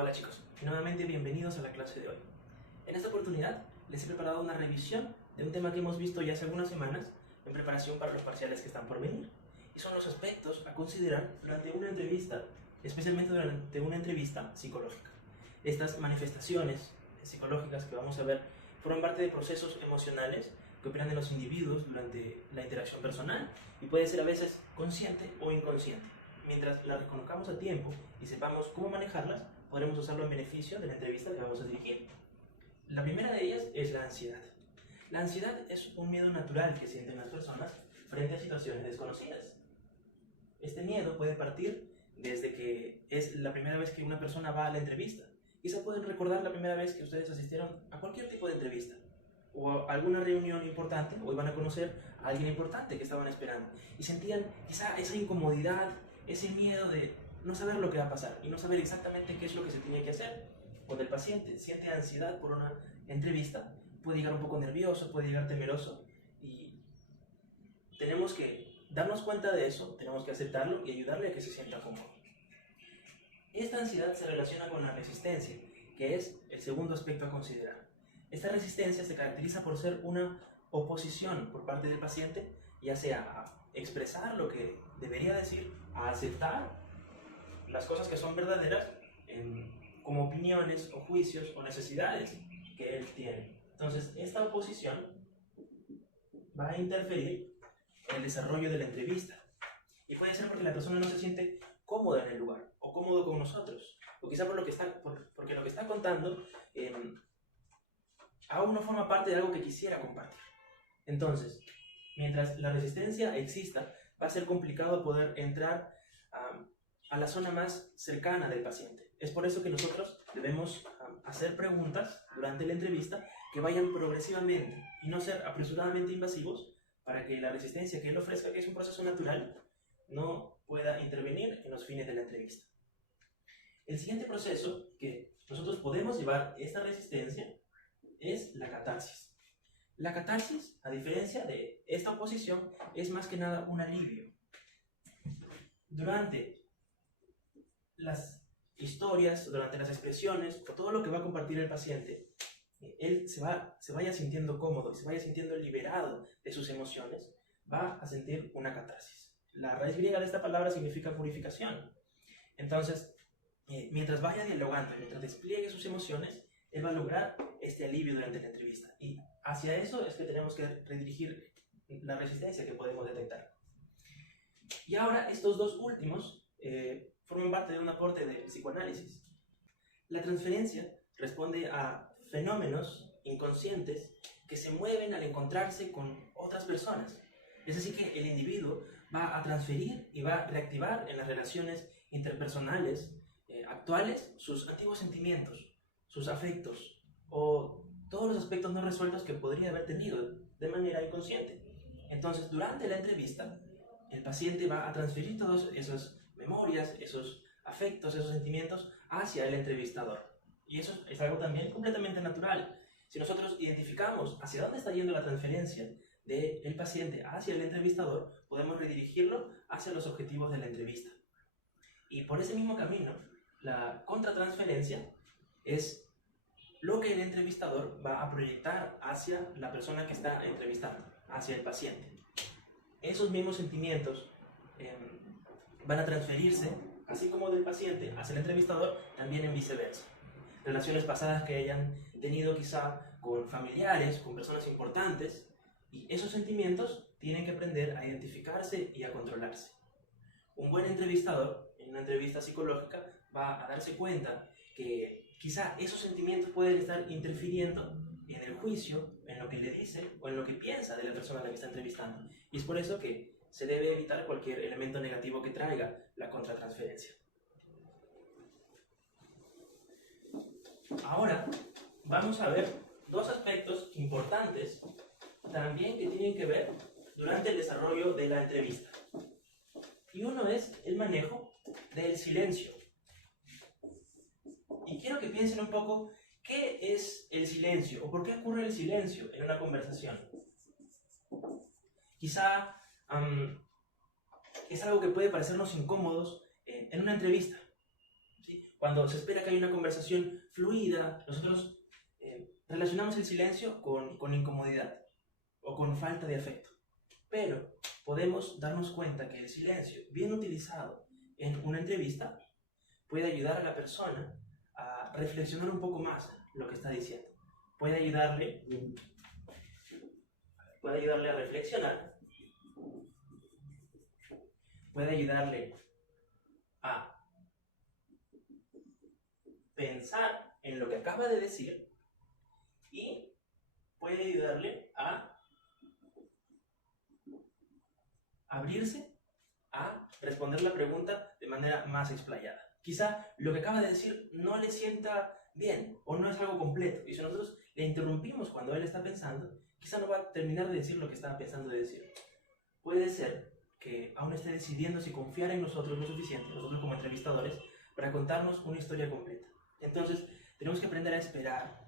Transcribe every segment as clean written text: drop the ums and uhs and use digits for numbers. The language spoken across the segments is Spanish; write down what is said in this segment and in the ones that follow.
Hola chicos, y nuevamente bienvenidos a la clase de hoy. En esta oportunidad les he preparado una revisión de un tema que hemos visto ya hace algunas semanas en preparación para los parciales que están por venir, y son los aspectos a considerar durante una entrevista, especialmente durante una entrevista psicológica. Estas manifestaciones psicológicas que vamos a ver forman parte de procesos emocionales que operan en los individuos durante la interacción personal y puede ser a veces consciente o inconsciente. Mientras las reconozcamos a tiempo y sepamos cómo manejarlas, podremos usarlo en beneficio de la entrevista que vamos a dirigir. La primera de ellas es la ansiedad. La ansiedad es un miedo natural que sienten las personas frente a situaciones desconocidas. Este miedo puede partir desde que es la primera vez que una persona va a la entrevista. Quizá pueden recordar la primera vez que ustedes asistieron a cualquier tipo de entrevista o a alguna reunión importante, o iban a conocer a alguien importante que estaban esperando y sentían quizá esa incomodidad, ese miedo de no saber lo que va a pasar y no saber exactamente qué es lo que se tiene que hacer. Cuando el paciente siente ansiedad por una entrevista, puede llegar un poco nervioso, puede llegar temeroso, y tenemos que darnos cuenta de eso, tenemos que aceptarlo y ayudarle a que se sienta cómodo. Esta ansiedad se relaciona con la resistencia, que es el segundo aspecto a considerar. Esta resistencia se caracteriza por ser una oposición por parte del paciente, ya sea a expresar lo que debería decir, a aceptar las cosas que son verdaderas como opiniones o juicios o necesidades que él tiene. Entonces, esta oposición va a interferir en el desarrollo de la entrevista. Y puede ser porque la persona no se siente cómoda en el lugar o cómodo con nosotros, o quizá porque lo que está contando aún no forma parte de algo que quisiera compartir. Entonces, mientras la resistencia exista, va a ser complicado poder entrar a la zona más cercana del paciente. Es por eso que nosotros debemos hacer preguntas durante la entrevista que vayan progresivamente y no ser apresuradamente invasivos, para que la resistencia que él ofrezca, que es un proceso natural, no pueda intervenir en los fines de la entrevista. El siguiente proceso que nosotros podemos llevar esta resistencia es la catarsis. La catarsis, a diferencia de esta oposición, es más que nada un alivio. Durante las historias, durante las expresiones, o todo lo que va a compartir el paciente, él se vaya sintiendo cómodo y se vaya sintiendo liberado de sus emociones, va a sentir una catarsis. La raíz griega de esta palabra significa purificación. Entonces, mientras vaya dialogando, mientras despliegue sus emociones, él va a lograr este alivio durante la entrevista. Y hacia eso es que tenemos que redirigir la resistencia que podemos detectar. Y ahora, estos dos últimos forman parte de un aporte del psicoanálisis. La transferencia responde a fenómenos inconscientes que se mueven al encontrarse con otras personas. Es así que el individuo va a transferir y va a reactivar en las relaciones interpersonales actuales sus antiguos sentimientos, sus afectos o todos los aspectos no resueltos que podría haber tenido de manera inconsciente. Entonces, durante la entrevista, el paciente va a transferir todas esas memorias, esos afectos, esos sentimientos hacia el entrevistador. Y eso es algo también completamente natural. Si nosotros identificamos hacia dónde está yendo la transferencia del paciente hacia el entrevistador, podemos redirigirlo hacia los objetivos de la entrevista. Y por ese mismo camino, la contratransferencia es lo que el entrevistador va a proyectar hacia la persona que está entrevistando, hacia el paciente. Esos mismos sentimientos van a transferirse, así como del paciente hacia el entrevistador, también en viceversa. Relaciones pasadas que hayan tenido quizá con familiares, con personas importantes, y esos sentimientos tienen que aprender a identificarse y a controlarse. Un buen entrevistador, en una entrevista psicológica, va a darse cuenta que quizá esos sentimientos pueden estar interfiriendo en el juicio, en lo que le dice o en lo que piensa de la persona a la que está entrevistando. Y es por eso que se debe evitar cualquier elemento negativo que traiga la contratransferencia. Ahora vamos a ver dos aspectos importantes también que tienen que ver durante el desarrollo de la entrevista. Y uno es el manejo del silencio. Y quiero que piensen un poco qué es el silencio o por qué ocurre el silencio en una conversación. Quizá es algo que puede parecernos incómodos en una entrevista. ¿Sí? Cuando se espera que haya una conversación fluida, nosotros relacionamos el silencio con incomodidad o con falta de afecto. Pero podemos darnos cuenta que el silencio, bien utilizado en una entrevista, puede ayudar a la persona a reflexionar un poco más lo que está diciendo. Puede ayudarle a reflexionar, puede ayudarle a pensar en lo que acaba de decir y puede ayudarle a abrirse a responder la pregunta de manera más explayada. Quizá lo que acaba de decir no le sienta bien o no es algo completo, y si nosotros le interrumpimos cuando él está pensando, quizá no va a terminar de decir lo que estaba pensando de decir. Puede ser que aún esté decidiendo si confiar en nosotros lo suficiente, nosotros como entrevistadores, para contarnos una historia completa. Entonces, tenemos que aprender a esperar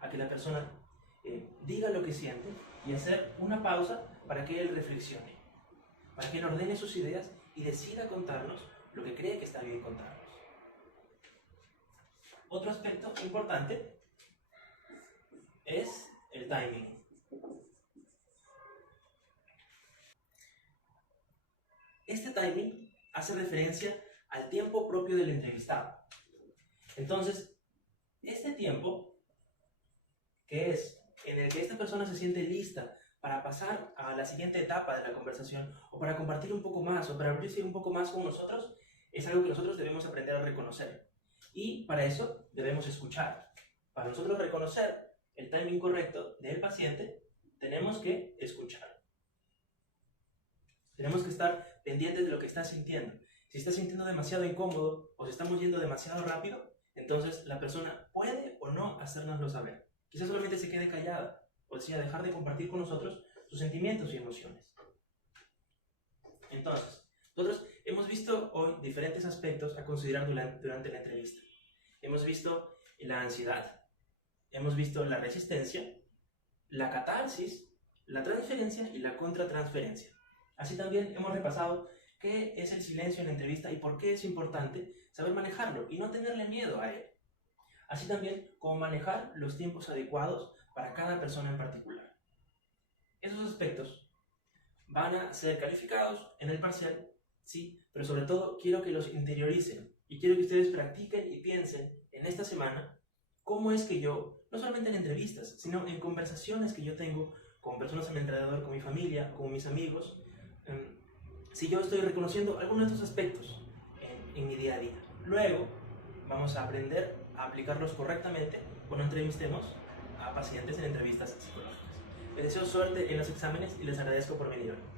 a que la persona diga lo que siente y hacer una pausa para que él reflexione, para que él ordene sus ideas y decida contarnos lo que cree que está bien contarnos. Otro aspecto importante es el timing. Este timing hace referencia al tiempo propio del entrevistado. Entonces, este tiempo, que es en el que esta persona se siente lista para pasar a la siguiente etapa de la conversación, o para compartir un poco más, o para abrirse un poco más con nosotros, es algo que nosotros debemos aprender a reconocer. Y para eso debemos escuchar. Para nosotros reconocer el timing correcto del paciente, tenemos que escuchar. Tenemos que estar pendientes de lo que está sintiendo. Si está sintiendo demasiado incómodo o si estamos yendo demasiado rápido, entonces la persona puede o no hacérnoslo saber. Quizás solamente se quede callada, o sea, dejar de compartir con nosotros sus sentimientos y emociones. Entonces, nosotros hemos visto hoy diferentes aspectos a considerar durante la entrevista. Hemos visto la ansiedad, hemos visto la resistencia, la catarsis, la transferencia y la contratransferencia. Así también hemos repasado qué es el silencio en la entrevista y por qué es importante saber manejarlo y no tenerle miedo a él. Así también como manejar los tiempos adecuados para cada persona en particular. Esos aspectos van a ser calificados en el parcial, sí, pero sobre todo quiero que los interioricen y quiero que ustedes practiquen y piensen en esta semana cómo es que yo, no solamente en entrevistas, sino en conversaciones que yo tengo con personas a mi alrededor, con mi familia, con mis amigos, si yo estoy reconociendo algunos de estos aspectos en mi día a día. Luego vamos a aprender a aplicarlos correctamente cuando entrevistemos a pacientes en entrevistas psicológicas. Les deseo suerte en los exámenes y les agradezco por venir hoy.